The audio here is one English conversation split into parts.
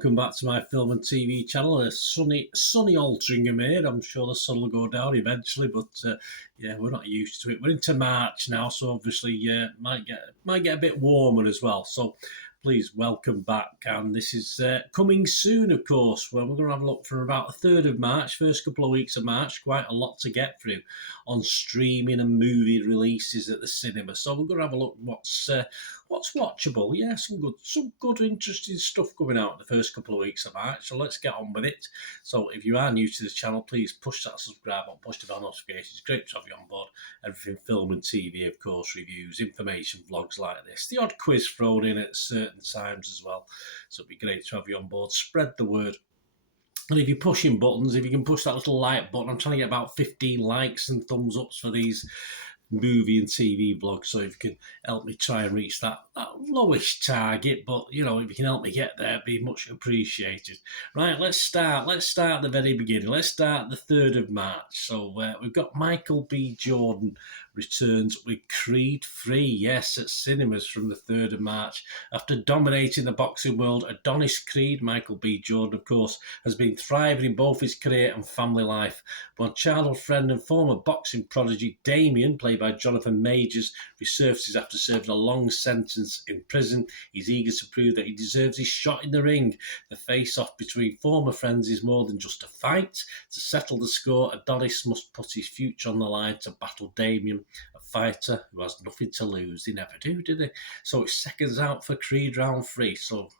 welcome back to my film and TV channel. A sunny Altrincham here. I'm sure the sun will go down eventually, but yeah, we're not used to it. We're into March now, so obviously might get a bit warmer as well. So please welcome back, and this is coming soon, of course, where we're going to have a look for about the 3rd of March, first couple of weeks of March. Quite a lot to get through on streaming and movie releases at the cinema. So we're going to have a look at what's watchable. Yeah, some good, interesting stuff coming out in the first couple of weeks of March. So let's get on with it. So if you are new to the channel, please push that subscribe button, push the bell notifications. Great to have you on board. Everything film and TV, of course, reviews, information, vlogs like this. The odd quiz thrown in at certain times as well. So it'd be great to have you on board. Spread the word. And if you're pushing buttons, if you can push that little like button, I'm trying to get about 15 likes and thumbs ups for these movie and TV vlogs, so if you can help me try and reach that lowish target, but you know, if you can help me get there, it'd be much appreciated. Right, let's start at the very beginning. Let's start the 3rd of March. So we've got Michael B. Jordan returns with Creed 3, yes, at cinemas from the 3rd of March. After dominating the boxing world, Adonis Creed, Michael B. Jordan, of course, has been thriving in both his career and family life. When childhood friend and former boxing prodigy Damien, played by Jonathan Majors, resurfaces after serving a long sentence in prison, he's eager to prove that he deserves his shot in the ring. The face-off between former friends is more than just a fight. To settle the score, Adonis must put his future on the line to battle Damien, a fighter who has nothing to lose. They never do they? So it's seconds out for Creed round 3. So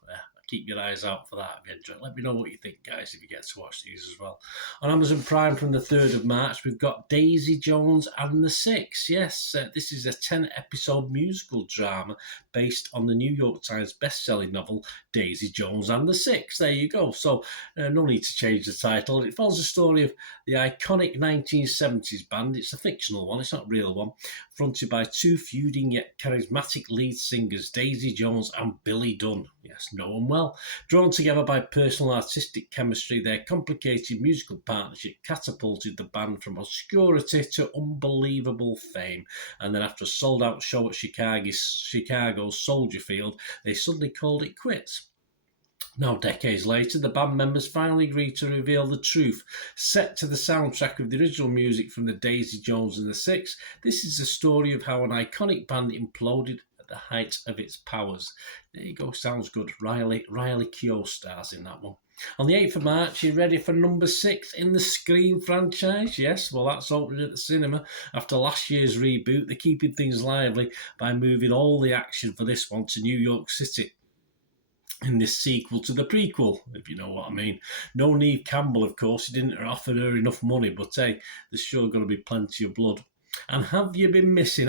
keep your eyes out for that if you enjoy it. Let me know what you think, guys, if you get to watch these as well. On Amazon Prime from the 3rd of March, we've got Daisy Jones and the Six. Yes, this is a 10-episode musical drama based on the New York Times best-selling novel Daisy Jones and the Six. There you go. So no need to change the title. It follows the story of the iconic 1970s band. It's a fictional one, it's not a real one, fronted by two feuding yet charismatic lead singers, Daisy Jones and Billy Dunn. Yes, know them well. Drawn together by personal artistic chemistry, their complicated musical partnership catapulted the band from obscurity to unbelievable fame. And then after a sold-out show at Chicago's Soldier Field, they suddenly called it quits. Now, decades later, the band members finally agreed to reveal the truth. Set to the soundtrack of the original music from the Daisy Jones and the Six, this is the story of how an iconic band imploded at the height of its powers. There you go, sounds good. Riley Keough stars in that one. On the 8th of March, you're ready for number 6 in the Scream franchise? Yes, well, that's opening at the cinema. After last year's reboot, they're keeping things lively by moving all the action for this one to New York City in this sequel to the prequel, if you know what I mean. No Neve Campbell, of course. He didn't offer her enough money, but hey, there's sure going to be plenty of blood. And have you been missing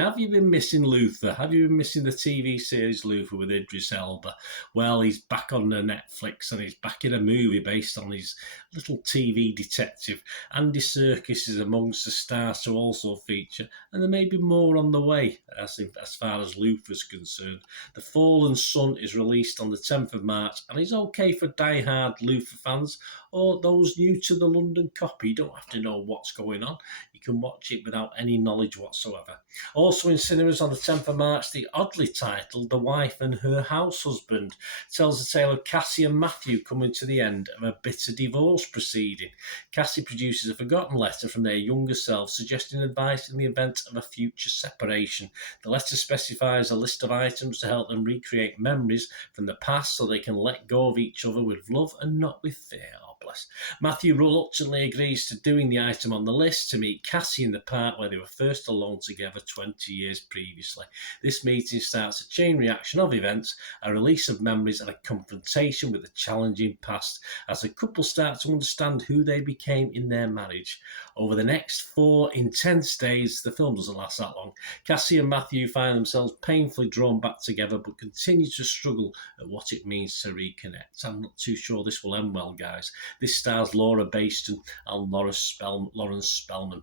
Luther? Have you been missing the TV series Luther with Idris Elba? Well, he's back on the Netflix and he's back in a movie based on his little TV detective. Andy Serkis is amongst the stars to also feature, and there may be more on the way as far as Luther's concerned. The Fallen Son is released on the 10th of March and is okay for die-hard Luther fans or those new to the London copy. You don't have to know what's going on. You can watch it without any knowledge whatsoever. Also in cinemas on the 10th of March, the oddly titled The Wife and Her House Husband tells the tale of Cassie and Matthew coming to the end of a bitter divorce proceeding. Cassie produces a forgotten letter from their younger selves suggesting advice in the event of a future separation. The letter specifies a list of items to help them recreate memories from the past so they can let go of each other with love and not with fear. Matthew reluctantly agrees to doing the item on the list to meet Cassie in the park where they were first alone together 20 years previously. This meeting starts a chain reaction of events, a release of memories and a confrontation with the challenging past as the couple start to understand who they became in their marriage. Over the next 4 intense days, the film doesn't last that long, Cassie and Matthew find themselves painfully drawn back together but continue to struggle at what it means to reconnect. I'm not too sure this will end well, guys. This stars Laura Bayston and Lawrence Spellman.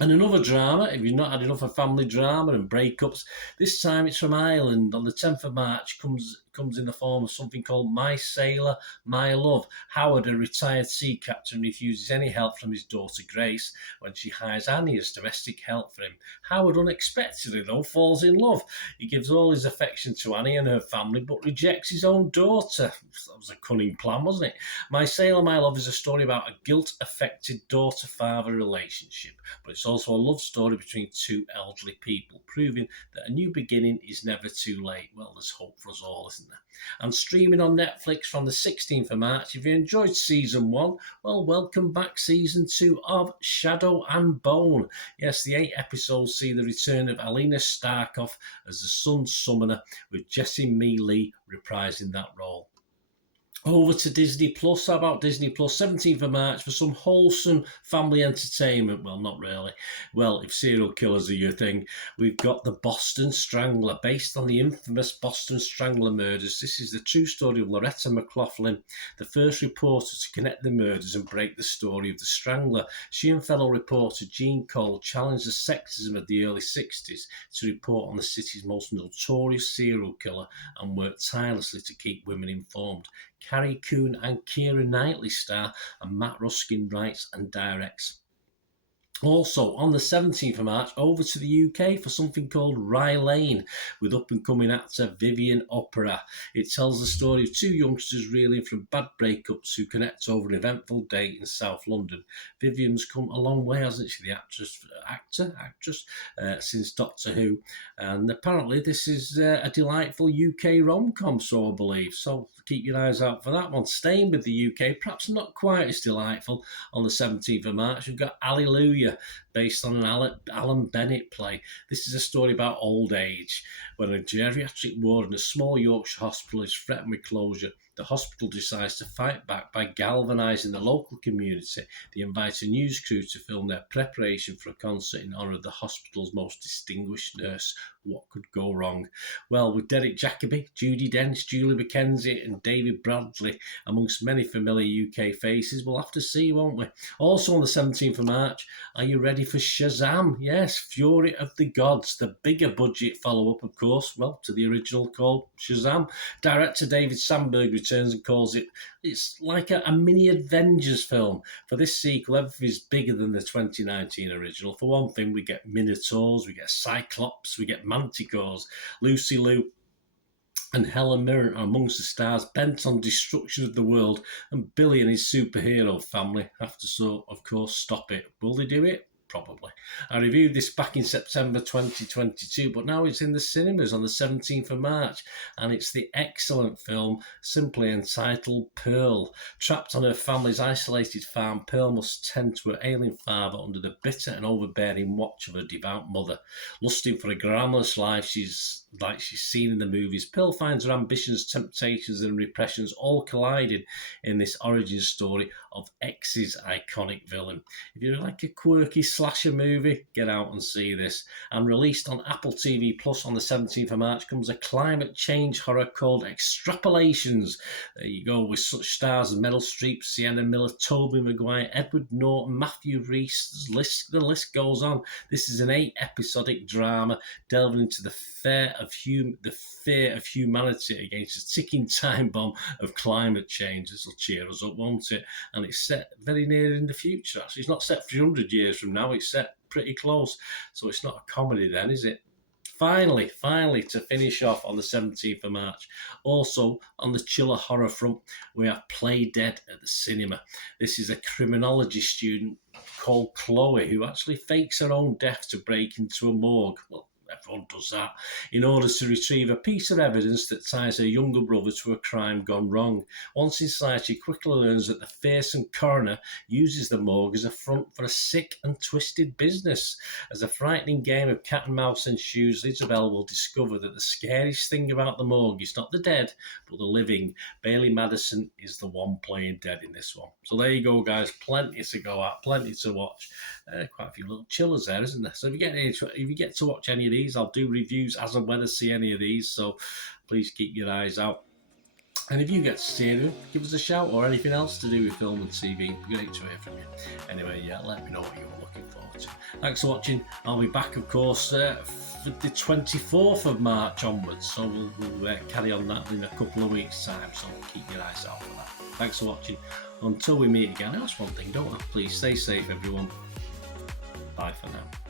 And another drama, if you've not had enough of family drama and breakups, this time it's from Ireland. On the 10th of March comes comes in the form of something called My Sailor, My Love. Howard, a retired sea captain, refuses any help from his daughter Grace when she hires Annie as domestic help for him. Howard unexpectedly, though, falls in love. He gives all his affection to Annie and her family, but rejects his own daughter. That was a cunning plan, wasn't it? My Sailor, My Love is a story about a guilt-affected daughter-father relationship, but it's also a love story between two elderly people, proving that a new beginning is never too late. Well, there's hope for us all, isn't there? And streaming on Netflix from the 16th of March. If you enjoyed season 1, well, welcome back season 2 of Shadow and Bone. Yes, the 8 episodes see the return of Alina Starkov as the Sun Summoner, with Jessie Mee Lee reprising that role. Over to Disney Plus. How about Disney Plus? 17th of March for some wholesome family entertainment. Well, not really. Well, if serial killers are your thing, we've got The Boston Strangler, based on the infamous Boston Strangler murders. This is the true story of Loretta McLaughlin, the first reporter to connect the murders and break the story of the Strangler. She and fellow reporter Jean Cole challenged the sexism of the early 60s to report on the city's most notorious serial killer and worked tirelessly to keep women informed. Carrie Coon and Keira Knightley star, and Matt Ruskin writes and directs. Also, on the 17th of March, over to the UK for something called Rye Lane, with up-and-coming actor Vivian Opera. It tells the story of two youngsters reeling from bad breakups who connect over an eventful day in South London. Vivian's come a long way, hasn't she, the actress, since Doctor Who. And apparently this is a delightful UK rom-com, so I believe. So keep your eyes out for that one. Staying with the UK, perhaps not quite as delightful, on the 17th of March, we've got Alleluia, based on an Alan Bennett play. This is a story about old age. When a geriatric ward in a small Yorkshire hospital is threatened with closure, the hospital decides to fight back by galvanising the local community. They invite a news crew to film their preparation for a concert in honour of the hospital's most distinguished nurse. What could go wrong? Well, with Derek Jacobi, Judi Dench, Julie McKenzie and David Bradley amongst many familiar UK faces, we'll have to see, won't we? Also on the 17th of March, are you ready for Shazam? Yes, Fury of the Gods, the bigger budget follow-up, of course, well, to the original called Shazam. Director David Sandberg returns and calls it's like a mini Avengers film. For this sequel, everything's bigger than the 2019 original. For one thing, we get Minotaurs, we get Cyclops, we get Manticores. Lucy Liu and Helen Mirren are amongst the stars, bent on destruction of the world, and Billy and his superhero family have to, so of course, stop it. Will they do it? Probably. I reviewed this back in September 2022, but now it's in the cinemas on the 17th of March, and it's the excellent film simply entitled Pearl. Trapped on her family's isolated farm, Pearl must tend to her ailing father under the bitter and overbearing watch of her devout mother. Lusting for a glamorous life she's seen in the movies, Pearl finds her ambitions, temptations and repressions all colliding in this origin story of X's iconic villain. If you like a quirky slasher movie, get out and see this. And released on Apple TV Plus on the 17th of March comes a climate change horror called Extrapolations. There you go, with such stars as Meryl Streep, Sienna Miller, Tobey Maguire, Edward Norton, Matthew Rhys. The list goes on. This is an 8-episodic drama delving into the fear of humanity against a ticking time bomb of climate change. This will cheer us up, won't it? And it's set very near in the future. Actually, it's not set 300 years from now. It's set pretty close. So it's not a comedy then, is it? Finally, to finish off on the 17th of March, also on the chiller horror front, we have Play Dead at the cinema. This is a criminology student called Chloe who actually fakes her own death to break into a morgue. Well, everyone does that, in order to retrieve a piece of evidence that ties her younger brother to a crime gone wrong. Once inside, she quickly learns that the fearsome coroner uses the morgue as a front for a sick and twisted business. As a frightening game of cat and mouse ensues, Isabel will discover that the scariest thing about the morgue is not the dead, but the living. Bailey Madison is the one playing dead in this one. So there you go, guys. Plenty to go at, plenty to watch. Quite a few little chillers there, isn't there? So if you get to watch any of these, I'll do reviews as and when I see any of these, so please keep your eyes out. And if you get to see anything, give us a shout, or anything else to do with film and TV. It'd be great to hear from you. Anyway, let me know what you're looking forward to. Thanks for watching. I'll be back, of course, the 24th of March onwards, so we'll carry on that in a couple of weeks' time, so keep your eyes out for that. Thanks for watching. Until we meet again, that's one thing, don't I? Please stay safe, everyone. Bye for now.